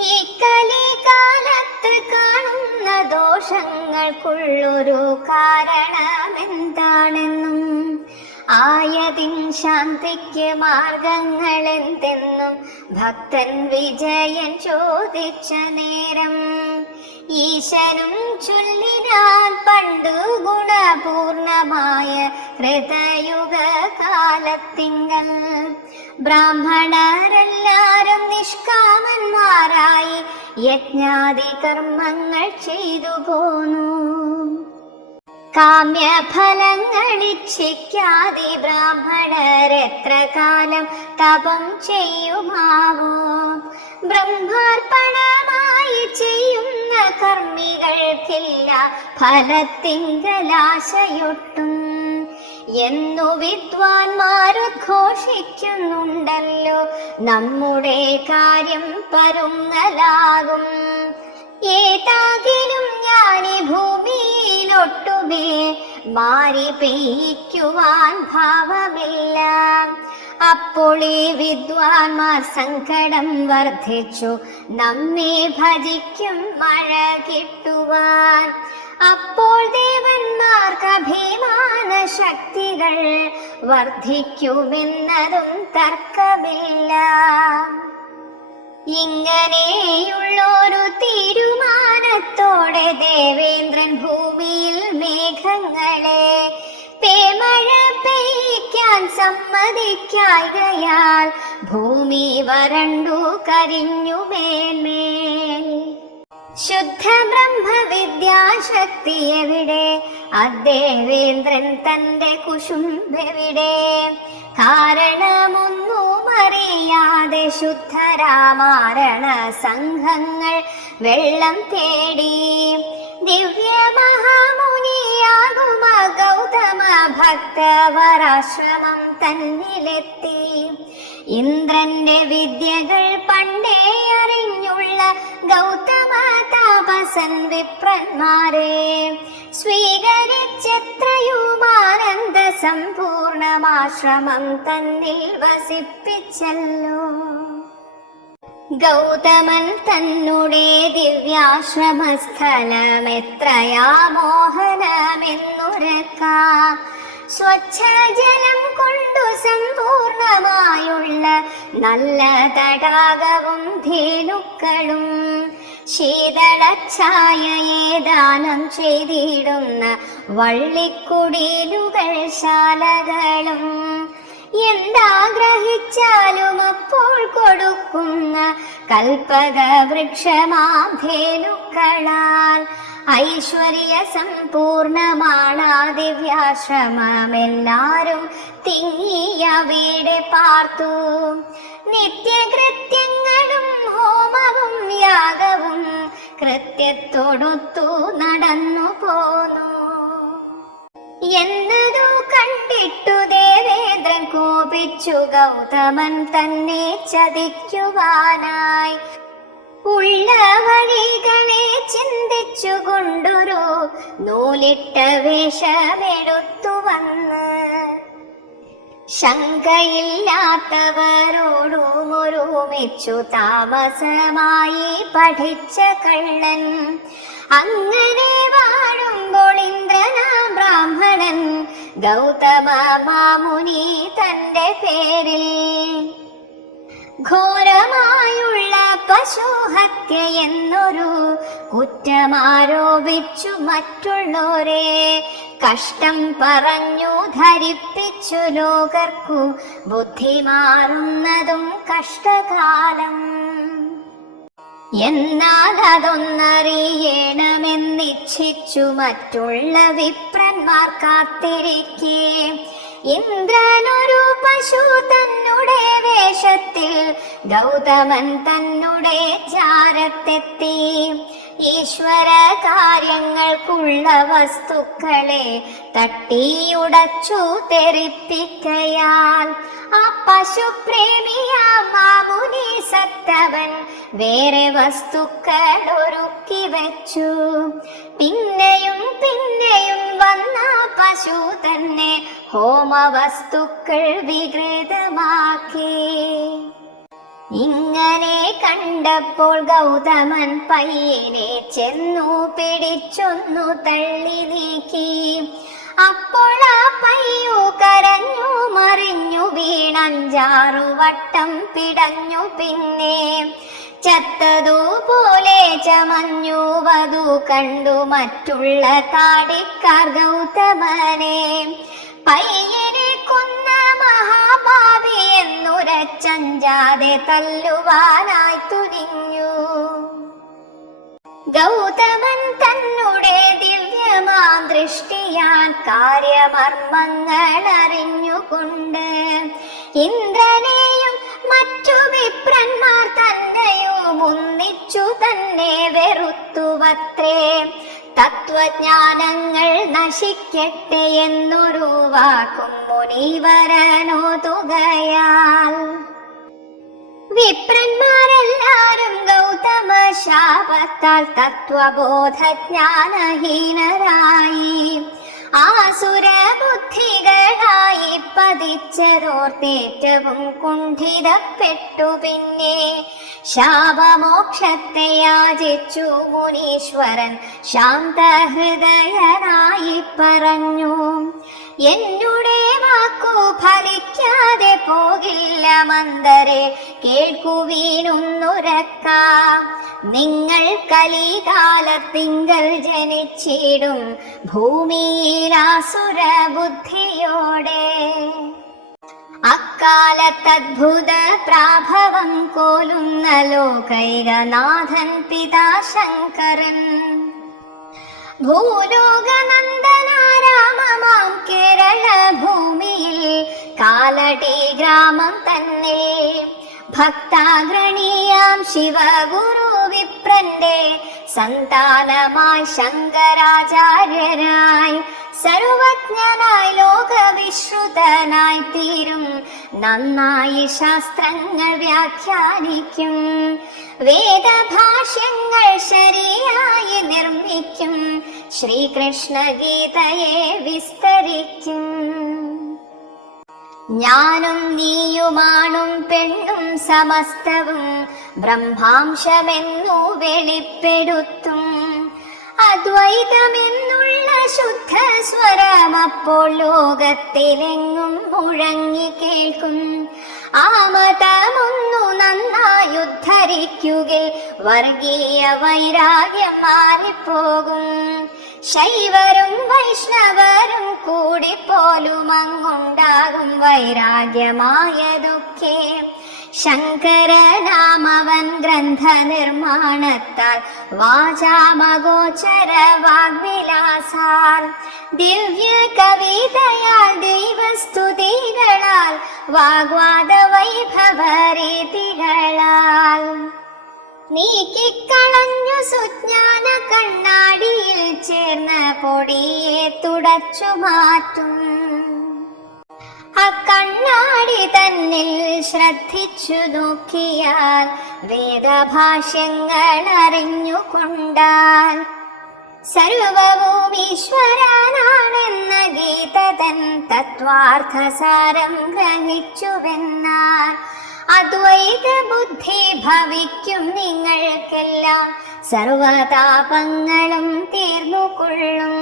ഈ കാണുന്ന ദോഷങ്ങൾക്കുള്ളൊരു കാരണമെന്താണെന്നും ആയതിൻ ശാന്തിക്ക് മാർഗങ്ങൾ എന്തെന്നും ഭക്തൻ വിജയൻ ചോദിച്ച നേരം ഈശനും ചൊല്ലിനാൻ പണ്ടു ഗുണപൂർണമായ ഹൃതയുഗ കാലത്തിങ്കൽ ബ്രാഹ്മണരെല്ലാരും നിഷ്കാമന്മാരായി യജ്ഞാതി കർമ്മങ്ങൾ ചെയ്തു പോന്നു. ബ്രാഹ്മണർ എത്ര കാലം തപം ചെയ്യുമാവോ? ബ്രഹ്മാർപ്പണമായി കർമ്മികൾക്കില്ല ഫലത്തിങ്കലാശയൊട്ടും എന്നു വിദ്വാൻമാരുദ്ഘോഷിക്കുന്നുണ്ടല്ലോ നമ്മുടെ കാര്യം പരുങ്ങലാകും ഏതാകിലും ഞാനീ ഭൂമിയിലൊട്ടുമേ മാറി പെയ്യിക്കുവാൻ ഭാവമില്ല. അപ്പോൾ ഈ വിദ്വാൻമാർ സങ്കടം വർദ്ധിച്ചു. നമ്മെ ഭജിക്കും മഴ കിട്ടുവാൻ. അപ്പോൾ ദേവന്മാർക്ക് അഭിമാന ശക്തികൾ വർദ്ധിക്കുമെന്നതും തർക്കമില്ല. ഇങ്ങനെയുള്ളൊരു തീരുമാനത്തോടെ ദേവേന്ദ്രൻ സമ്മതിക്കായകയാൽ ഭൂമി വരണ്ടു കരിഞ്ഞു മേന്മേൽ. ശുദ്ധ ബ്രഹ്മവിദ്യാശക്തി എവിടെ? അദ്ദേവേന്ദ്രൻ തന്റെ കുശുംബെവിടെ കാരണമൊന്നും അറിയാതെ ശുദ്ധരാമാരണ സംഘങ്ങൾ വെള്ളം തേടി. ദിവ്യ മഹാമുനിയാകുമ ഗൗതമ ഭക്തവരാശ്രമം തന്നിലെത്തി. ഇന്ദ്രന്റെ വിദ്യകൾ പണ്ടേ അറിഞ്ഞുള്ള ഗൗതമ താപസൻ വിപ്രന്മാരെ സ്വീകരിച്ചത്രയുമാനന്ദ സമ്പൂർണമാശ്രമം തന്നിൽ വസിപ്പിച്ചല്ലോ. ഗൗതമൻ തന്നുടെ ദിവ്യാശ്രമസ്ഥലമെത്രയാ മോഹനമെന്നുരക്കാം. സ്വച്ഛജലം കൊണ്ടു സമ്പൂർണമായുള്ള നല്ല തടാകവും ധേനുക്കളും ശീതളഛായയെ ദാനം ചെയ്തിടുന്ന വള്ളിക്കുടീലുകൾ ശാലകളും എന്താഗ്രഹിച്ചാലും അപ്പോൾ കൊടുക്കുന്ന കൽപ്പക വൃക്ഷമാധേനുക്കളാൽ ഐശ്വര്യ സമ്പൂർണമാണ് ദിവ്യാശ്രമമെല്ലാരും തിങ്ങിയവിടെ പാർത്തു. നിത്യകൃത്യങ്ങളും ഹോമവും യാഗവും കൃത്യത്തോടൊത്തു നടന്നു പോന്നു. എന്നതു കണ്ടിട്ടു ദേവേന്ദ്രൻ കോപിച്ചു ഗൗതമൻ തന്നെ ചതിക്കുവാനായി. ഉള്ള വഴികളെ ചിന്തിച്ചു കൊണ്ടൊരു നൂലിട്ട വേഷമെടുത്തു വന്ന്. ശങ്കയില്ലാത്തവരോടും ഒരുമിച്ചു താമസമായി പഠിച്ച കള്ളൻ അങ്ങനെ വാഴുമ്പോൾ ഇന്ദ്രനാം ബ്രാഹ്മണൻ. ഗൗതമ മാമുനി തന്റെ പേരിൽ ഘോരമായുള്ള പശുഹത്യ എന്നൊരു കുറ്റമാരോപിച്ചു മറ്റുള്ളവരെ കഷ്ടം പറഞ്ഞു ധരിപ്പിച്ചു ലോകർക്കു ബുദ്ധി മാറുന്നതും കഷ്ടകാലം. എന്നാൽ അതൊന്നറിയണമെന്നിച്ഛിച്ചു മറ്റുള്ള വിപ്രന്മാർ കാത്തിരിക്കെ. ഇന്ദ്രനൊരു പശു തന്നുടെ വേഷത്തിൽ ഗൗതമൻ തന്നുടെ ചാരത്തെത്തി ഈശ്വര കാര്യങ്ങൾക്കുള്ള വസ്തുക്കളെ തട്ടിയുടച്ചു തെറിപ്പിക്കയാൽ പശുപ്രേമിയാ സത്തവൻ. വേറെ വസ്തുക്കൾ ഒരുക്കി വെച്ചു പിന്നെയും പിന്നെയും വന്ന പശു തന്നെ ഹോമവസ്തുക്കൾ വികൃതമാക്കി. ഇങ്ങനെ കണ്ടപ്പോൾ ഗൗതമൻ പയ്യനെ ചെന്നു പിടിച്ചൊന്നു തള്ളി നീക്കി. അപ്പോൾ ആ പയ്യു കരഞ്ഞു മറിഞ്ഞു വീണഞ്ചാറു വട്ടം പിടഞ്ഞു പിന്നെ. ചത്തതുപോലെ ചമഞ്ഞു വധു കണ്ടു മറ്റുള്ള താടിക്കാർ ഗൗതമനെ. പയ്യനെ കൊന്ന മഹാഭാവി എന്നുരച്ചഞ്ചാതെ തല്ലുവാനായി തുനിഞ്ഞു. ഗൗതമൻ തന്നുടെ ദിവ്യമാം ദൃഷ്ടിയാൻ കാര്യമർമ്മങ്ങൾ അറിഞ്ഞുകൊണ്ട് ഇന്ദ്രനെയും മറ്റു വിപ്രന്മാർ തന്നെയും ഒന്നിച്ചു തന്നെ വെറുത്തുവത്രേ. തത്വജ്ഞാനങ്ങൾ നശിക്കട്ടെ എന്നൊരു വാക്കും മുനീവരനോ തുകയാൽ വിപ്രന്മാരെല്ലാരും ഗൗതമ ശാപത്താൽ തത്വബോധജ്ഞാനഹീനരായി. ആസുര ബുദ്ധികളായി പതിച്ചതോർത്തേറ്റവും കുണ്ഠിതപ്പെട്ടു പിന്നെ ശാപമോക്ഷത്തെ യാചിച്ചു മുനീശ്വരൻ ശാന്തഹൃദയനായി പറഞ്ഞു. എന്നുടെ വാക്കു ഫലിക്കാതെ പോകില്ല മന്ദരെ കേൾക്കുവീനൊന്നുരക്കാം നിങ്ങൾ കലികാലത്തിങ്കൽ ജനിച്ചിടും ഭൂമിയിലാസുര ബുദ്ധിയോടെ അക്കാലത്തദ്ഭുത പ്രാഭവം കോലുന്ന ലോകൈകനാഥൻ പിതാശങ്കരൻ ഭൂലോകനന്ദനാരാമമാം കേരള ഭൂമിയിൽ കാലടി ഗ്രാമം തന്നെ ഭക്താഗ്രണീയാം ശിവഗുരു വിപ്രന്റെ സന്താനമായി ശങ്കരാചാര്യരായി സർവജ്ഞനായി ലോകവിശ്രുതനായി തീരും. നന്നായി ശാസ്ത്രങ്ങൾ വ്യാഖ്യാനിക്കും. വേദഭാഷ്യങ്ങൾ ശരിയായി നിർമ്മിക്കും. ശ്രീകൃഷ്ണ ഗീതയെ വിസ്തരിക്കും. ഞാനും നീയുമാണും പെണ്ണും സമസ്തവും. ബ്രഹ്മാംശമെന്നു വെളിപ്പെടുത്തും. അദ്വൈതമെന്നുള്ള ശുദ്ധ സ്വരം അപ്പോൾ ലോകത്തിലെങ്ങും മുഴങ്ങി കേൾക്കും. ആ മതമൊന്നു നന്നായി ഉദ്ധരിക്കുകയിൽ വർഗീയ വൈരാഗ്യം മാറിപ്പോകും. ശൈവരും വൈഷ്ണവരും കൂടിപ്പോലും പോലും അങ്ങുണ്ടാകും വൈരാഗ്യമായതൊക്കെ. ശങ്കരനാമവൻ ഗ്രന്ഥ നിർമ്മാണത്താൽ വാചാമഗോചര വാഗ്വിലാസാൽ. ദിവ്യ കവിതയാൽ ദൈവസ്തുതികളാൽ വാഗ്വാദ വൈഭവരീതികളാൽ നീക്കിക്കളഞ്ഞു സുജ്ഞാന കണ്ണാടിയിൽ ചേർന്ന പൊടിയെ തുടച്ചു മാറ്റും. കണ്ണാടി തന്നിൽ ശ്രദ്ധിച്ചു നോക്കിയാൽ വേദഭാഷ്യങ്ങൾ അറിഞ്ഞുകൊണ്ടാൽ സർവവും ഈശ്വരനാണെന്ന ഗീതതൻ തത്വാർത്ഥസാരം ഗ്രഹിച്ചുവെന്നാൽ അദ്വൈത ബുദ്ധി ഭവിക്കും നിങ്ങൾക്കെല്ലാം സർവതാപങ്ങളും തീർന്നുകൊള്ളും.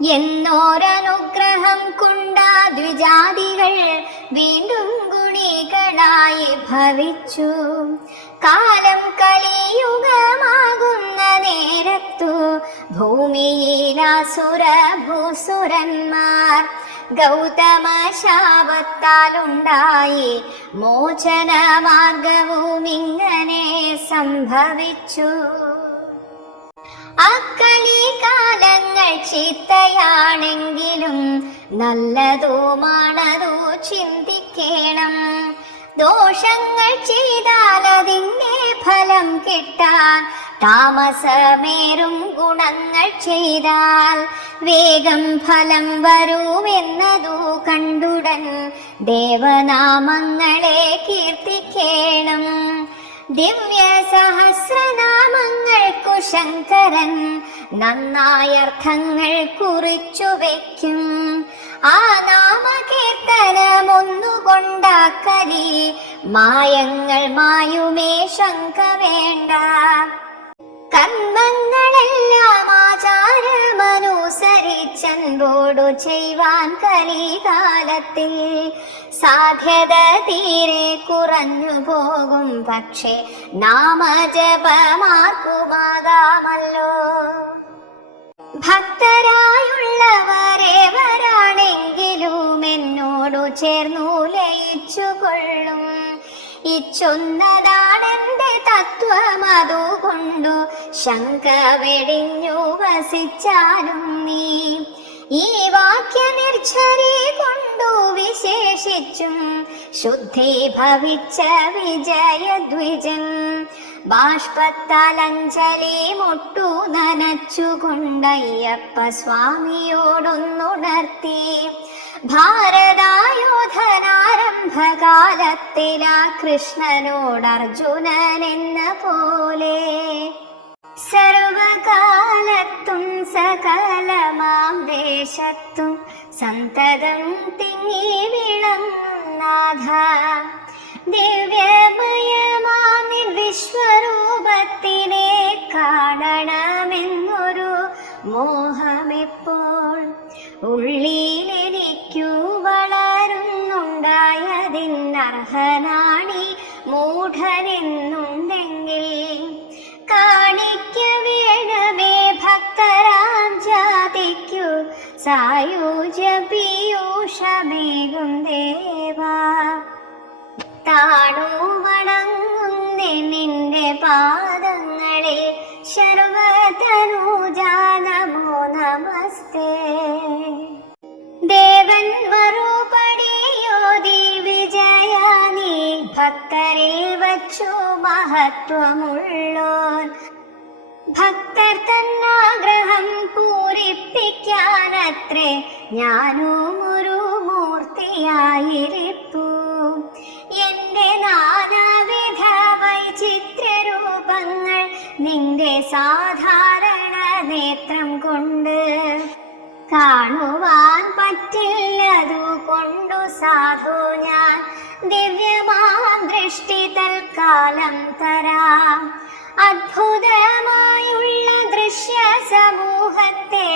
എന്നോരനുഗ്രഹം കൊണ്ടാ ദ്വിജാതികൾ വീണ്ടും ഗുണികളായി ഭവിച്ചു. കാലം കലിയുഗമാകുന്ന നേരത്തു ഭൂമിയിലാസുര ഭൂസുരന്മാർ ഗൗതമ ശാപത്താലുണ്ടായി മോചന മാർഗവും ഇങ്ങനെ സംഭവിച്ചു. അക്കളി കാലങ്ങൾ ചീത്തയാണെങ്കിലും നല്ലതുമാണതോ ചിന്തിക്കണം. ദോഷങ്ങൾ ചെയ്താൽ അതിന്റെ ഫലം കിട്ടാൻ താമസമേറും ഗുണങ്ങൾ ചെയ്താൽ വേഗം ഫലം വരൂവെന്നതു കണ്ടുടൻ ദേവനാമങ്ങളെ കീർത്തിക്കേണം. ദിവ്യ സഹസ്രനാമങ്ങൾ കുശങ്കരൻ നന്നായർത്ഥങ്ങൾ കുറിച്ചു വെക്കും. ആ നാമകീർത്തനമൊന്നുകൊണ്ടാക്കലി. മായങ്ങൾ മായുമേ ശങ്ക വേണ്ട. കർമ്മങ്ങളെല്ലാം ആചാരമനുസരിച്ചൻപോടു ചെയ്യുവാൻ കലികാലത്തിൽ സാധ്യത തീരെ കുറഞ്ഞു പോകും. പക്ഷേ നാമജപമാർക്കുമാകാമല്ലോ. ഭക്തരായുള്ളവരേവരാണെങ്കിലും എന്നോടു ചേർന്നു ലയിച്ചു കൊള്ളും ഇച്ചൊന്നതാണെന്റെ തത്വം. അതുകൊണ്ടു ശങ്ക വെടിഞ്ഞു വസിച്ചാലും നീ. ഈ വാക്യ നിർച്ഛരി കൊണ്ടു വിശേഷിച്ചും ശുദ്ധി ഭവിച്ച വിജയദ്വിജൻ. ബാഷ്പത്താലഞ്ജലി മുട്ടു നനച്ചുകൊണ്ടയ്യപ്പ സ്വാമിയോടൊന്നുണർത്തി ഭാരതായോധനാരംഭകാലത്തിലാ കൃഷ്ണനോട് അർജുനൻ എന്ന പോലെ സർവകാലത്തും സകലമാം ദേശത്തും സന്തതം തിങ്ങി വിളങ്ങുന്നാഥ ദിവ്യമയമാം വിശ്വരൂപത്തിനെ കാണണമെന്നൊരു മോഹമെപ്പോൾ ഉള്ളിലെനിക്കു വളരുന്നുണ്ടായതിനർഹനാണി മൂഢനെന്നുണ്ടെങ്കിൽ കാണിക്ക വേണമേ ഭക്തരാം ജാതിക്കു സായുജ പീയൂഷമേകും ദേവാ. താണു വച്ചു മഹത്വമുള്ളോൻ. ഭക്തർ തന്നാഗ്രഹം പൂരിപ്പിക്കാനത്രേ ഞാനും ഒരു മൂർത്തിയായിരിപ്പു. എന്റെ നാനാവിധ വൈചിത്രരൂപങ്ങൾ നിന്റെ സാധാരണ നേത്രം കൊണ്ട് കാണുവാൻ പറ്റില്ലതു കൊണ്ടു സാധു ഞാൻ ദിവ്യമാം ദൃഷ്ടി തൽക്കാലം തരാം. അത്ഭുതമായുള്ള ദൃശ്യ സമൂഹത്തെ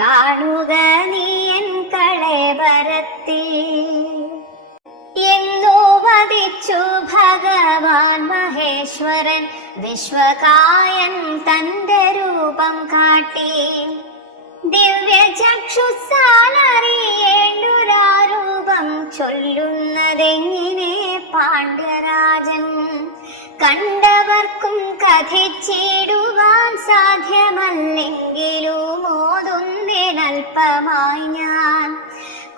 കാണുക നീ എൻ കളേബരത്തിൽ എന്നോ വധിച്ചു ഭഗവാൻ മഹേശ്വരൻ വിശ്വകായൻ തന്റെ രൂപം കാട്ടി. ദിവ്യ ചക്ഷുസാലറിയേണ്ടുരാരൂപം ചൊല്ലുന്നതെങ്ങിനെ പാണ്ഡ്യരാജൻ കണ്ടവർക്കും കഥിച്ചിടുവാൻ സാധ്യമല്ലെങ്കിലും ഓതുന്നതിനൽപ്പമായി ഞാൻ.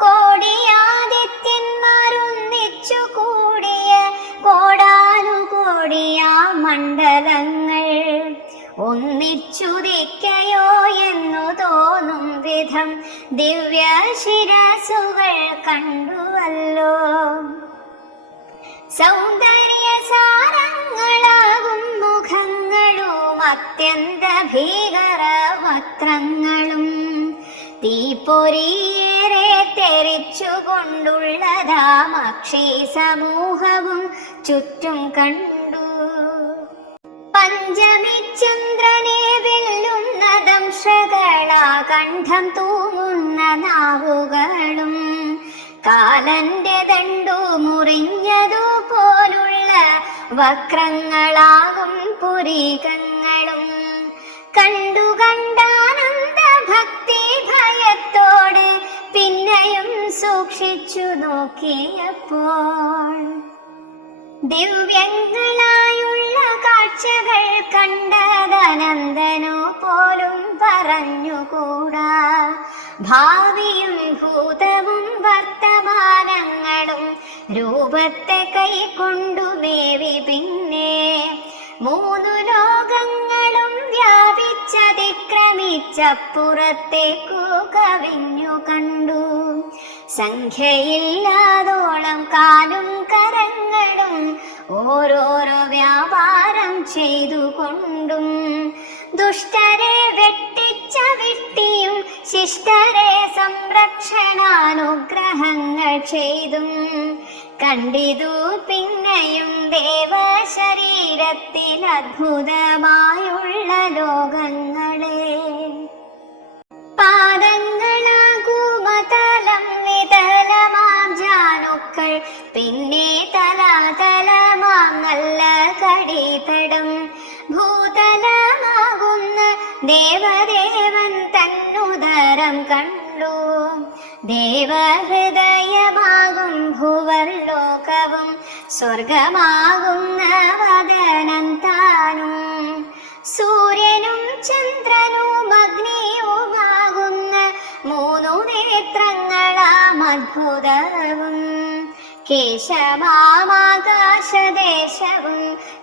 കോടിയാദിത്യന്മാരൊന്നിച്ചു കൂടിയ കോടാനുകോടിയ മണ്ഡലങ്ങൾ. ഒന്നിച്ചുദിക്കയോ എന്നു തോന്നും വിധം ദിവ്യ ശിരസുകൾ കണ്ടുവല്ലോ. സൗന്ദര്യ സാരങ്ങളാകും മുഖങ്ങളും അത്യന്ത ഭീകര വക്രങ്ങളും തീപ്പൊരിയേറെ തെറിച്ചുകൊണ്ടുള്ളതാം സമൂഹവും ചുറ്റും കണ്ടു. പഞ്ചമി ചന്ദ്രനെ വെല്ലുന്ന ദംശകളാ കണ്ഠം തൂങ്ങുന്ന നാവുകളും. കാലന്റെ ദണ്ടു മുറിഞ്ഞതു പോലുള്ള വക്രങ്ങളാകും പുരീകങ്ങളും. കണ്ടു കണ്ടാനന്ദ ഭക്തി ഭയത്തോട് പിന്നെയും സൂക്ഷിച്ചു നോക്കിയപ്പോൾ ദിവ്യങ്ങളായുള്ള കാഴ്ചകൾ കണ്ടതനന്തനോ പോലും പറഞ്ഞുകൂടാ. ഭാവിയും ഭൂതവും വർത്തമാനങ്ങളും രൂപത്തെ കൈക്കൊണ്ടു മേവി പിന്നെ. മൂന്നു ലോകങ്ങളും വ്യാപിച്ചതിക്രമിച്ചപ്പുറത്തേക്കു കവിഞ്ഞു കണ്ടു. സംഖ്യയില്ലാതോളം കാലും കരങ്ങളും ഓരോരോ വ്യാപാരം ചെയ്തുകൊണ്ടും ദുഷ്ടരെ വെട്ടിച്ച വിട്ടിയും ശിഷ്ടരെ സംരക്ഷണാനുഗ്രഹങ്ങൾ ചെയ്തും കണ്ടിതു പിന്നെയും ദേവശരീരത്തിൽ അദ്ഭുതമായുള്ള ലോകങ്ങളെ. പാദങ്ങളാകൂമതലം വിതലമാം ജാനുക്കൾ പിന്നെ തലാതലമാം നല്ല കടിതടം. ഭൂതലമാകുന്ന ദേവദേവൻ തന്നുദരം കണ്ടു. ദേവഹൃദയമാകും ഭുവർലോകവും സ്വർഗമാകുന്ന വദനം താനും. സൂര്യനും ചന്ദ്രനും നേത്രങ്ങളാം കേശവാമാകാശദേശവും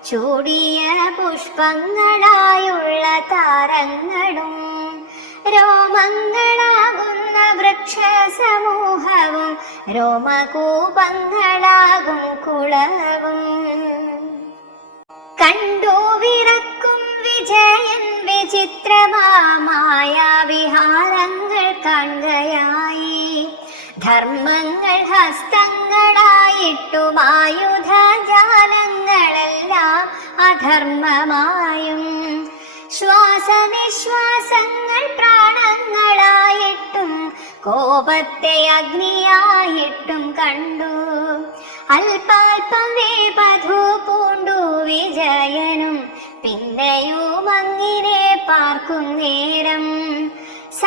ചൂടിയ പുഷ്പങ്ങളായുള്ള താരങ്ങളും രോമങ്ങളാകുന്ന വൃക്ഷസമൂഹവും രോമകൂപങ്ങളാകും കുളവും. കണ്ടു വിറക്കും വിജയൻ വിചിത്രമായ വിഹാരങ്ങൾ കാണുകയായി. ധർമ്മങ്ങൾ ഹസ്തങ്ങളായിട്ടുമായുധജാലങ്ങളെല്ലാം അധർമ്മമായും. ശ്വാസനിശ്വാസങ്ങൾ പ്രാണങ്ങളായിട്ടും കോപത്തെ അഗ്നിയായിട്ടും കണ്ടു. അല്പാൽപം വേപധു പൂണ്ടു വിജയനും പിന്നെയും അങ്ങിനെ പാർക്കും നേരം.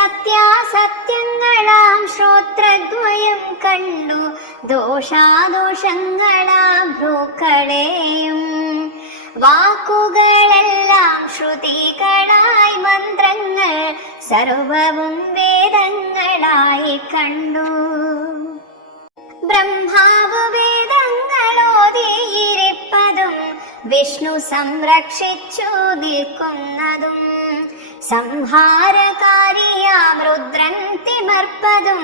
സത്യാസത്യങ്ങളാം ശ്രോത്രദ്വയം കണ്ടു. ദോഷാദോഷങ്ങളാം ഭ്രൂക്കളെയും. വാക്കുകളെല്ലാം ശ്രുതികളായി മന്ത്രങ്ങൾ സർവവും വേദങ്ങളായി കണ്ടു. ബ്രഹ്മാവ് വേദങ്ങളോതിയിരിപ്പതും വിഷ്ണു സംരക്ഷിച്ചു നിൽക്കുന്നതും. സംഹാരകാരിയാം രുദ്രൻ തിമർപ്പതും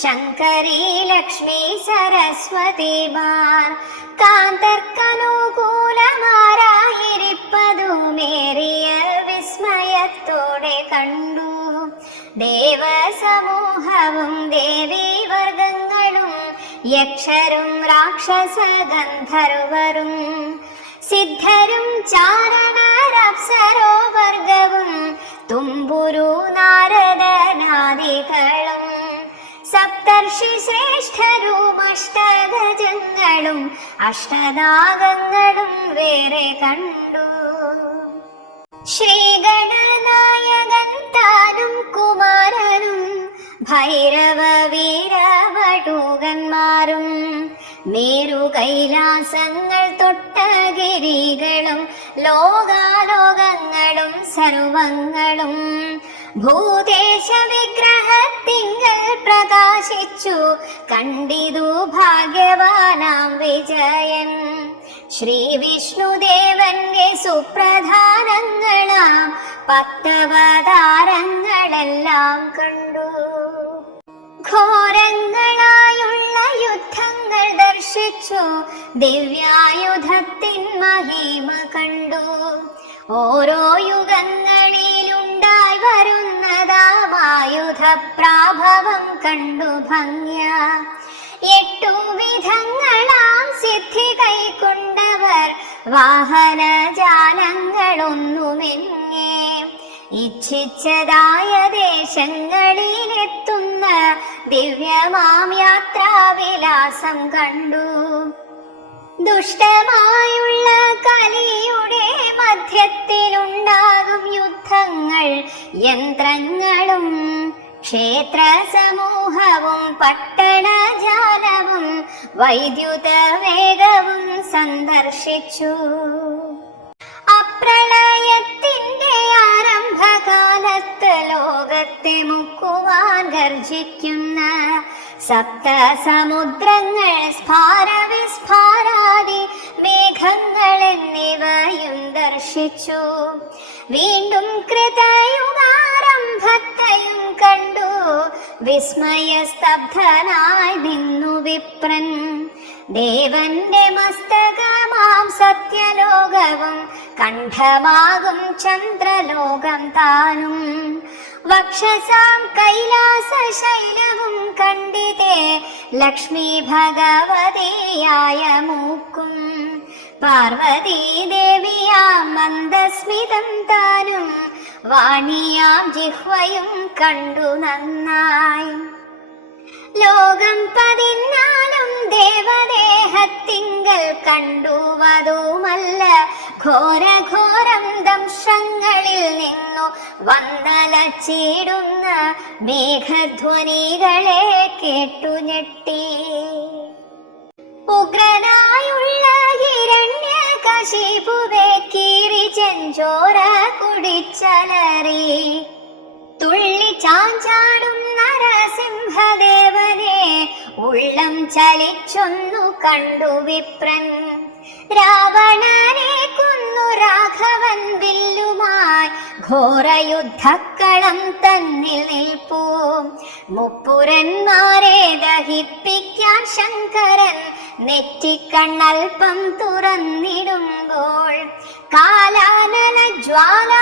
ശങ്കരി ലക്ഷ്മി സരസ്വതിമാർ കാന്തർക്കനുകൂലമാരായിരിപ്പതുമേറിയ വിസ്മയത്തോടെ കണ്ടു. ദേവസമൂഹവും ദേവീവർഗങ്ങളും യക്ഷരും രാക്ഷസ ഗന്ധർവരും സിദ്ധരും ചാരണരപ്സരോവർഗവും തുമ്പുരു നാരദനാദികളും സപ്തർഷി ശ്രേഷ്ഠരും അഷ്ടഗജങ്ങളും അഷ്ടനാഗങ്ങളും വേറെ കണ്ടു. ശ്രീഗണനായകൻ താനും കുമാരനും ഭൈരവ വീരവടൂകന്മാരും മേരു കൈലാസങ്ങൾ തൊട്ടഗിരികളും ലോകാലോകങ്ങളും സർവങ്ങളും. ഭൂദേശ വിഗ്രഹത്തിങ്കൽ പ്രകാശിച്ചു കണ്ടിതു ഭാഗ്യവാനാം വിജയൻ. ശ്രീ വിഷ്ണുദേവന്റെ സുപ്രധാനങ്ങളാം പത്തവതാരങ്ങളെല്ലാം കണ്ടു. ഘോരങ്ങളായുള്ള യുദ്ധങ്ങൾ ദർശിച്ചു. ദിവ്യായുധത്തിൻ മഹിമ കണ്ടു. ഓരോ യുഗങ്ങളിലുണ്ടായി വരുന്നതാവായുധ പ്രാഭവം കണ്ടു ഭംഗ്യ. എട്ടു വിധങ്ങളാം സിദ്ധി കൈക്കൊണ്ടവർ വാഹന വാഹനജാലങ്ങളൊന്നുമെങ്ങേ ഇച്ഛിച്ചതായ ദേശങ്ങളിലെത്തുന്ന ദിവ്യമാം യാത്രാവിലാസം കണ്ടു. ദുഷ്ടമായുള്ള കലിയുടെ മധ്യത്തിലുണ്ടാകും യുദ്ധങ്ങൾ യന്ത്രങ്ങളും ക്ഷേത്ര സമൂഹവും പട്ടണജാലവും വൈദ്യുത വേഗവും സന്ദർശിച്ചു. അപ്രളയത്തിന്റെ ആരംഭകാലത്ത് ലോകത്തെ മുക്കുവാൻ ഗർജിക്കുന്ന സപ്ത സമുദ്രങ്ങൾ സ്ഫാരവിസ്ഫാരാതി മേഘങ്ങൾ എന്നിവയും ദർശിച്ചു. വീണ്ടും കൃതയുഗാരംഭത്തെയും കണ്ടു. വിസ്മയസ്തബ്ധനായി നിന്നു വിപ്രൻ. ദേവന്റെ മസ്തകമാം സത്യലോകവും കണ്ഠമാകും ചന്ദ്രലോകം താനും. വക്ഷസാം കൈലാസ ശൈലവും കണ്ടിതേ ലക്ഷ്മി ഭഗവതിയായ മൂക്കും. പാർവതി ദേവിയാം മന്ദസ്മിതം താനും. വാണിയാം ജിഹ്വയും കണ്ടു നന്നായി. ലോകം പതിനാലും ദേവദേഹത്തിങ്കൽ കണ്ടുവതുമല്ല. ഘോര ഘോരം ദംശങ്ങളിൽ നിന്നു വന്നലച്ചിടുന്ന മേഘധ്വനികളെ കേട്ടു ഞെട്ടി. ഉഗ്രനായുള്ള ഹിരണ്യ കശിപുവെ കീറി ചെഞ്ചോര കുടിച്ചലറി. തുള്ളി ചാഞ്ചാടും നരസിംഹദേവനെ. ഉള്ളം ചലിച്ചൊന്നു കണ്ടു വിപ്രൻ. രാവണനെ കൊന്നു രാഘവൻ വില്ലുമായി. ഘോരയുദ്ധക്കളം തന്നിൽ നിൽപ്പൂ. മുപ്പുരന്മാരെ ദഹിപ്പിക്കാൻ ശങ്കരൻ നെറ്റിക്കണ്ണൽപ്പം തുറന്നിടുമ്പോൾ. കാലാനന ജ്വാലമാല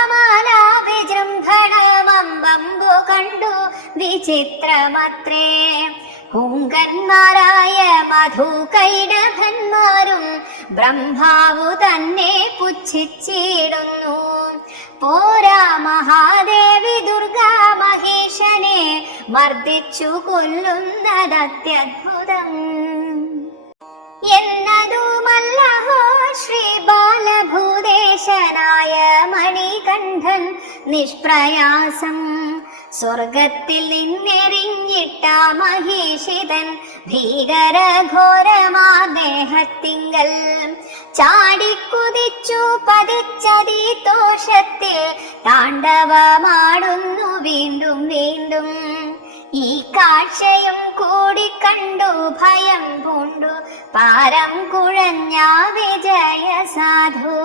വിചിത്രമത്രേ കുങ്കന്മാരായ മധുകൈടഭന്മാരും ബ്രഹ്മാവു തന്നെ പുച്ഛിച്ചിടുന്നു. പോരാ മഹാദേവി ദുർഗാ മഹേശനെ മർദ്ദിച്ചു കൊല്ലുന്നതത്യദ്ഭുതം എന്നതുമല്ലഹോ? ശ്രീ ബാലഭൂതേശനായ മണികണ്ഠൻ നിഷ്പ്രയാസം. സ്വർഗത്തിൽ നിന്നെറിഞ്ഞിട്ട മഹേഷിതൻ ഭീകരഘോരമാദേഹത്തിങ്കൽ. ചാടിക്കുതിച്ചു പതിച്ചതി തോഷത്തെ താണ്ഡവമാടുന്നു വീണ്ടും വീണ്ടും. ഈ കാഴ്ചയും കൂടി കണ്ടു ഭയം പൂണ്ടു. പാരം കുഴഞ്ഞ വിജയ സാധു.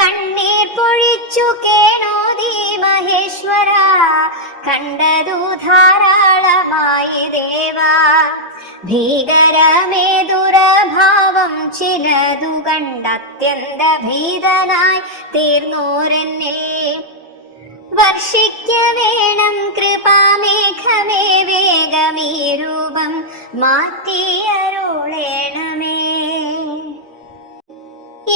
കണ്ണീർ പൊഴിച്ചു കേണോദി മഹേശ്വര. കണ്ടതു ധാരാളമായി ദേവാ. ഭീകരമേ ദുരഭാവം ചിലതു കണ്ടത്യന്ത ഭീതനായി തീർന്നോരെന്നിൽ വർഷിക്ക വേണം കൃപാമേഘമേ വേഗമീ രൂപം മാറ്റിയരുളേണമേ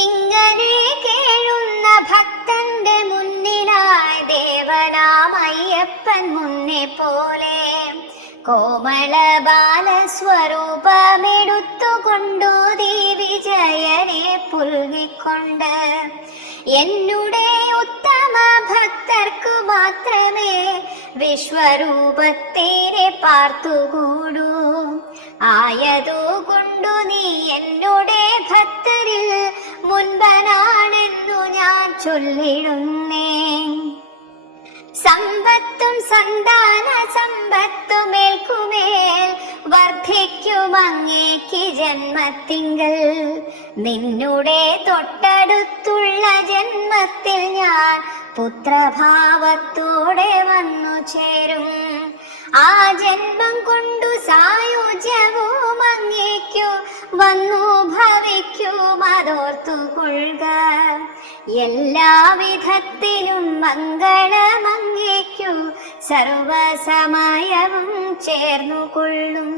ഇങ്ങനെ കേഴുന്ന ഭക്തന്റെ മുന്നിലായി ദേവനാമയ്യപ്പൻ മുന്നേ പോലെ കോമള ബാലസ്വരൂപമെടുത്തുകൊണ്ടു ദീ വിജയനെ പുൽകിക്കൊണ്ട്. എന്നുടെ ഭക്തർക്കു മാത്രമേ വിശ്വരൂപത്തേരെ പാർത്തുകൂടൂ. ആയതോ കൊണ്ടു നീ എന്നുടെ ഭക്തരിൽ മുൻപനാണെന്നു ഞാൻ ചൊല്ലിടുന്നേ. സമ്പത്തും സന്താന സമ്പത്തുമേൽക്കുമേൽ വർദ്ധിക്കുമങ്ങേക്ക് ജന്മത്തിങ്കൾ നിന്നുടെ തൊട്ടടുത്തുള്ള ജന്മത്തിൽ ഞാൻ പുത്രഭാവത്തോടെ വന്നു ചേരും. ആ ജന്മം കൊണ്ടു സായുജ്യവും അങ്ങേക്കു വന്നു ഭവിക്കും അതോർത്തു കൊള്ളുക. എല്ലാവിധത്തിലും മംഗളമങ്ങേക്കു സർവസമയവും ചേർന്നു കൊള്ളും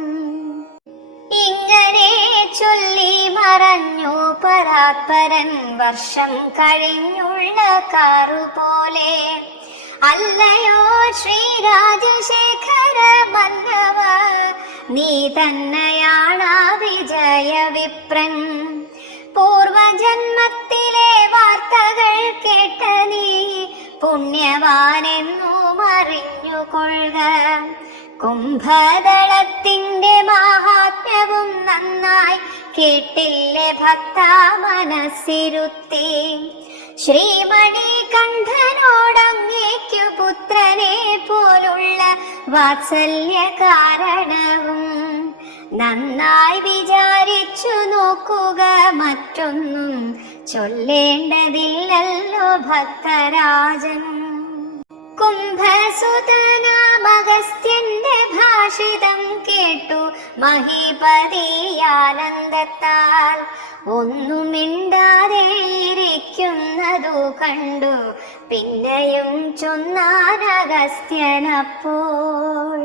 ഇങ്ങനെ ചൊല്ലി മറഞ്ഞു. പരാത്പരൻ വർഷം കഴിഞ്ഞുള്ള കാറു പോലെ അല്ലയോ ശ്രീരാജശേഖര മന്നവ നീ തന്നെയാണ് വിജയ വിപ്രൻ. പൂർവജന്മത്തിലെ വാർത്തകൾ കേട്ട നീ പുണ്യവാനെന്നും അറിഞ്ഞുകൊള്ളുക കുംഭദളത്തിന്റെ മഹാത്മ്യവും നന്നായി കേട്ടില്ലേ ഭക്ത മനസ്സിരുത്തി. ശ്രീമണി കണ്ഠനോടങ്ങേക്കു പുത്രനെ പോലുള്ള വാത്സല്യ കാരണവും നന്നായി വിചാരിച്ചു നോക്കുക മറ്റൊന്നും ചൊല്ലേണ്ടതില്ലല്ലോ ഭക്തരാജൻ. കുംഭസുതനാമഗസ്ത്യന്റെ ഭാഷിതം കേട്ടു മഹീപതിയാനന്ദത്താൽ. ഒന്നുമിണ്ടാതെ ഇരിക്കുന്നതു കണ്ടു പിന്നെയും ചൊന്നാനഗസ്ത്യനപ്പോൾ